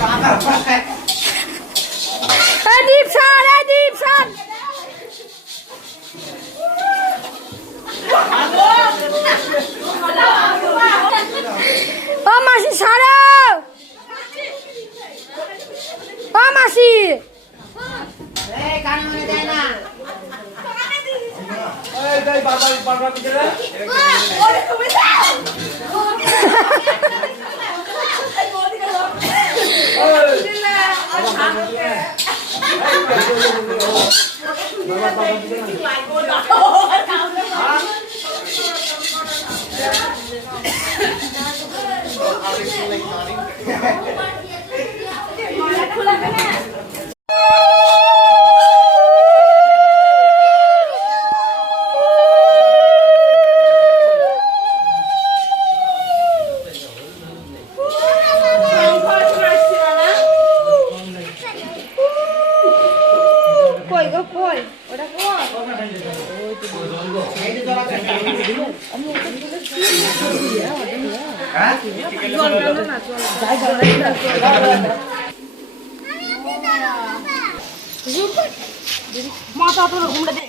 ও মাসি ছাড়াও, ও মাসি মাথা তো ঘুমটা দে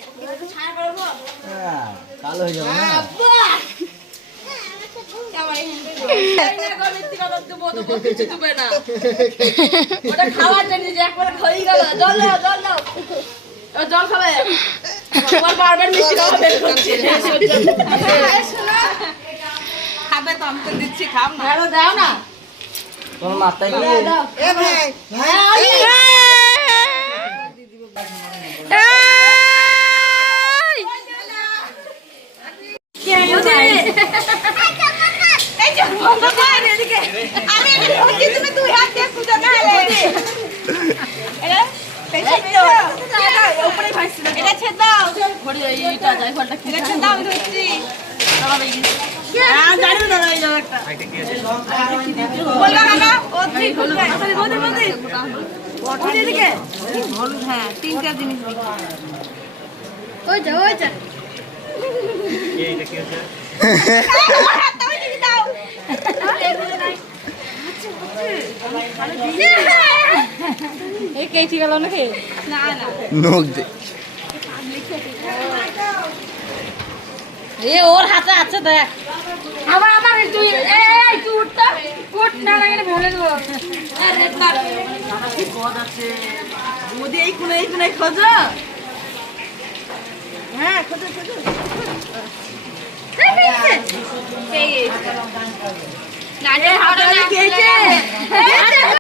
কালো হয়ে যাবে না খাওয়ার জন্য একবার হয়ে গেল। জল দাও, জল দাও, জল খাবে বারবার মিষ্টি খাওয়া বের করছে। খাবে তো আমি তো দিচ্ছি, খাও না, দাও না তোমার মাথায় দাও। এ ভাই হ্যাঁ, তিনটা জিনিস ওর হাতে আছে দেখ। আবার আমার তুই উঠতো উঠ না লাগে ভেলে দেবো। মোদি এই কোনে খোঁজো। হ্যাঁ খোঁজো খোঁজো। না